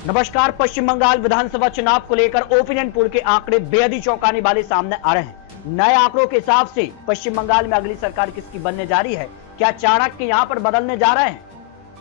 नमस्कार। पश्चिम बंगाल विधानसभा चुनाव को लेकर ओपिनियन पोल के आंकड़े बेहद ही चौंकाने वाले सामने आ रहे हैं। नए आंकड़ों के हिसाब से पश्चिम बंगाल में अगली सरकार किसकी बनने जा रही है, क्या चाणक्य यहां पर बदलने जा रहे हैं?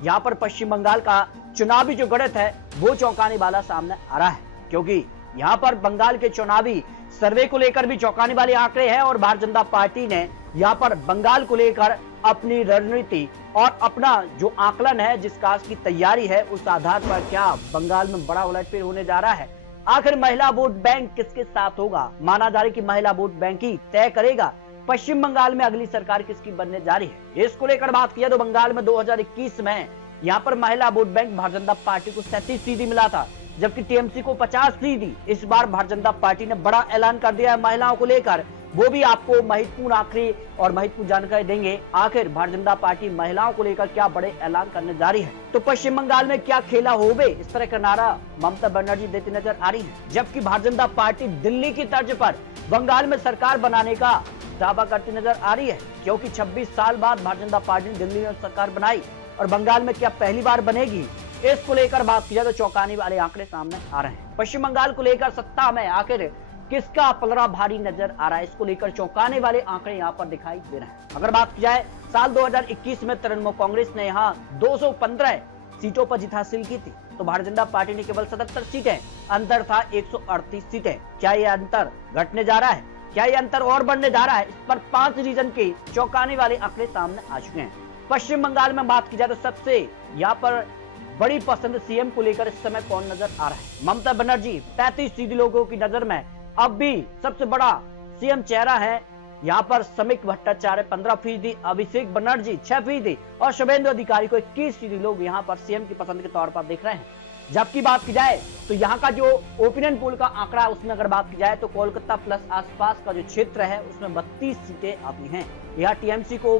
यहां पर पश्चिम बंगाल का चुनावी जो गणित है वो चौंकाने वाला सामने आ रहा है, क्योंकि यहां पर बंगाल के चुनावी सर्वे को लेकर भी चौंकाने वाले आंकड़े हैं और भारतीय जनता पार्टी ने यहां पर बंगाल को लेकर अपनी रणनीति और अपना जो आकलन है, जिस काज की तैयारी है, उस आधार पर क्या बंगाल में बड़ा उलटफेर होने जा रहा है। आखिर महिला वोट बैंक किसके साथ होगा? माना जा रहा है कि महिला वोट बैंक ही तय करेगा पश्चिम बंगाल में अगली सरकार किसकी बनने जा रही है। इसको लेकर बात किया तो बंगाल में 2021 में यहाँ पर महिला vote bank Bharatiya Janata party को 37 फीसदी मिला था, जबकि टीएमसी को 50 फीसदी। इस बार भारतीय जनता पार्टी ने बड़ा ऐलान कर दिया है महिलाओं को लेकर, वो भी आपको महत्वपूर्ण आखिरी और महत्वपूर्ण जानकारी देंगे। आखिर भारतीय जनता पार्टी महिलाओं को लेकर क्या बड़े ऐलान करने जा रही है, तो पश्चिम बंगाल में क्या खेला होवे, इस तरह का नारा ममता बनर्जी देती नजर आ रही है। जबकि भारतीय जनता पार्टी दिल्ली की तर्ज पर बंगाल में सरकार बनाने का दावा करती नजर आ रही है, क्योंकि 26 साल बाद भारतीय जनता पार्टी ने दिल्ली में सरकार बनाई और बंगाल में क्या पहली बार बनेगी, इसको लेकर बात की जाए तो चौंकाने वाले आंकड़े सामने आ रहे हैं। पश्चिम बंगाल को लेकर सत्ता में आखिर किसका पलड़ा भारी नजर आ रहा है, इसको लेकर चौंकाने वाले आंकड़े यहाँ पर दिखाई दे रहे हैं। अगर बात की जाए साल 2021 में तृणमूल कांग्रेस ने यहाँ 215 सीटों पर जीत हासिल की थी, तो भारतीय जनता पार्टी ने केवल 77 सीटें, अंतर था 138 सीटें। क्या ये अंतर घटने जा रहा है, क्या ये अंतर और बढ़ने जा रहा है? इस पर 5 रीजन के चौंकाने वाले आंकड़े सामने आ चुके हैं। पश्चिम बंगाल में बात की जाए तो सबसे यहाँ पर बड़ी पसंद सीएम को लेकर इस समय कौन नजर आ रहा है? ममता बनर्जी 35 फीसदी लोगों की नजर में अब भी सबसे बड़ा सीएम चेहरा है। यहाँ पर समीक भट्टाचार्य 15 फीसदी, अभिषेक बनर्जी 6 फीसदी और शुभेंदु अधिकारी को 21 फीसदी लोग यहाँ पर सीएम की पसंद के तौर पर देख रहे हैं। जबकि बात की जाए तो यहाँ का जो ओपिनियन पोल का आंकड़ा है उसमें अगर बात की जाए तो कोलकाता प्लस आसपास का जो क्षेत्र है उसमें 32 सीटें आती हैं। यहाँ टीएमसी को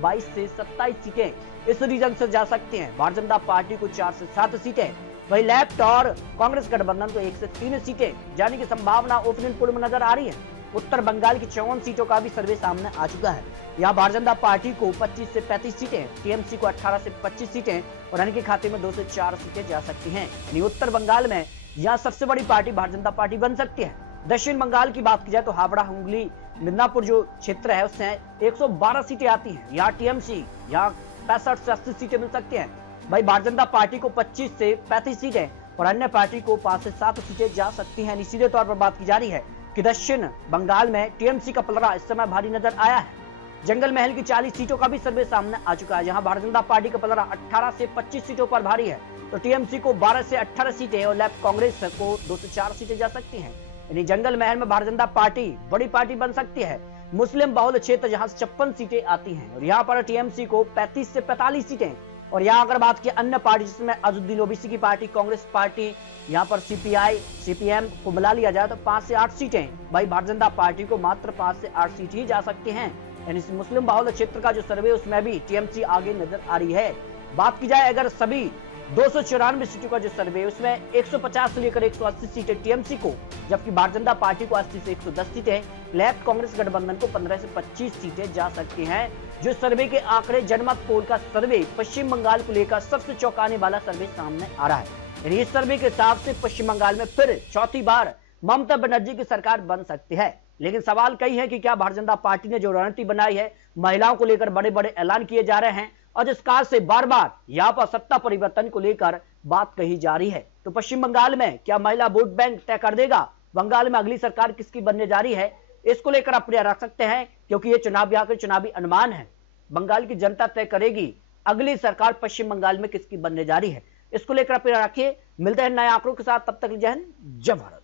22 से 27 सीटें इस रीजन से जा सकती हैं। भारतीय जनता पार्टी को 4 से 7 सीटें, वही लेफ्ट और कांग्रेस गठबंधन को 1 से 3 सीटें जाने की संभावना ओपिनियन पोल में नजर आ रही है। उत्तर बंगाल की 54 सीटों का भी सर्वे सामने आ चुका है। यहाँ भारतीय जनता पार्टी को 25 से 35 सीटें, टीएमसी को 18 से 25 सीटें और अन्य के खाते में 2 से 4 सीटें जा सकती हैं। यानी उत्तर बंगाल में यहाँ सबसे बड़ी पार्टी भारतीय जनता पार्टी बन सकती है। दक्षिण बंगाल की बात की जाए तो हावड़ा, हुगली, मिदनापुर जो क्षेत्र है उससे 112 सीटें आती हैं। यहाँ टीएमसी यहाँ 65 से 80 सीटें मिल सकती हैं। भाई भारतीय जनता पार्टी को 25 से 35 सीटें और अन्य पार्टी को 5 से 7 सीटें जा सकती हैं। सीधे तौर पर बात की जा रही है कि दक्षिण बंगाल में टीएमसी का पलड़ा इस समय भारी नजर आया है। जंगल महल की 40 सीटों का भी सर्वे सामने आ चुका है, जहां भारतीय जनता पार्टी का पलड़ा 18 से 25 सीटों पर भारी है, तो टीएमसी को 12 से 18 सीटें और लेफ्ट कांग्रेस को 2 से 4 सीटें जा सकती हैं। यानी जंगल महल में भारतीय जनता पार्टी बड़ी पार्टी बन सकती है। मुस्लिम बहुल क्षेत्र जहां 56 सीटें आती हैं और यहाँ पर टीएमसी को 35 से 45 सीटें। और यहाँ अगर बात की अन्य पार्टी जिसमें अजुद्दीन ओवैसी की पार्टी, कांग्रेस पार्टी, यहाँ पर सीपीआई, सीपीएम को मिला लिया जाए तो 5 से 8 सीटें। भाई भारतीय जनता पार्टी को मात्र 5 से 8 सीट ही जा सकती हैं। यानी मुस्लिम बहुल क्षेत्र का जो सर्वे उसमें भी टीएमसी आगे नजर आ रही है। बात की जाए अगर सभी 294 सीटों का जो सर्वे उसमें 150 से लेकर 180 सीटें टीएमसी को, जबकि भारतीय जनता पार्टी को 80 से 110 सीटें, लेफ्ट कांग्रेस गठबंधन को 15 से 25 सीटें जा सकती हैं। जो सर्वे के आंकड़े जनमत पोल का सर्वे पश्चिम बंगाल को लेकर सबसे चौंकाने वाला सर्वे सामने आ रहा है। इस सर्वे के हिसाब से पश्चिम बंगाल में फिर चौथी बार ममता बनर्जी की सरकार बन सकती है। लेकिन सवाल कई है कि क्या भारतीय जनता पार्टी ने जो रणनीति बनाई है, महिलाओं को लेकर बड़े बड़े ऐलान किए जा रहे हैं और जिस काज से बार बार यहाँ पर सत्ता परिवर्तन को लेकर बात कही जा रही है, तो पश्चिम बंगाल में क्या महिला वोट बैंक तय कर देगा बंगाल में अगली सरकार किसकी बनने जा रही है? इसको लेकर आप रख सकते हैं, क्योंकि ये चुनाव यहाँ के चुनावी अनुमान है। बंगाल की जनता तय करेगी अगली सरकार पश्चिम बंगाल में किसकी बनने जा रही है। इसको लेकर आप रखिए। मिलते हैं नए आंकड़ों के साथ, तब तक जय हिंद, जय भारत।